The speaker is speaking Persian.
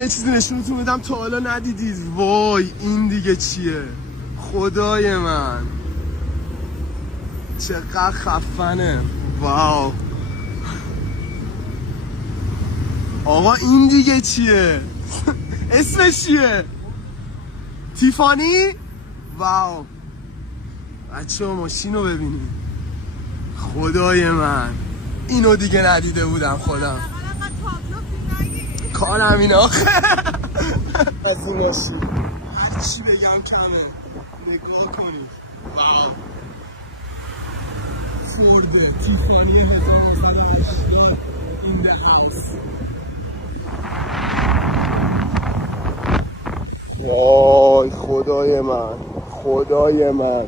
یه چیزی نشونتون بدم تا حالا ندیدید. وای این دیگه چیه؟ خدای من چقدر خفنه. واو آقا این دیگه چیه؟ اسمش چیه؟ تیفانی؟ واو بچه ها ماشین رو ببینید. خدای من اینو دیگه ندیده بودم خودم. کارم اینه آخه. از این ماشین هرچی بگم کمه. نگاه کنید. واو فورده تیفانی 1980 این ده هست. وای خدای من خدای من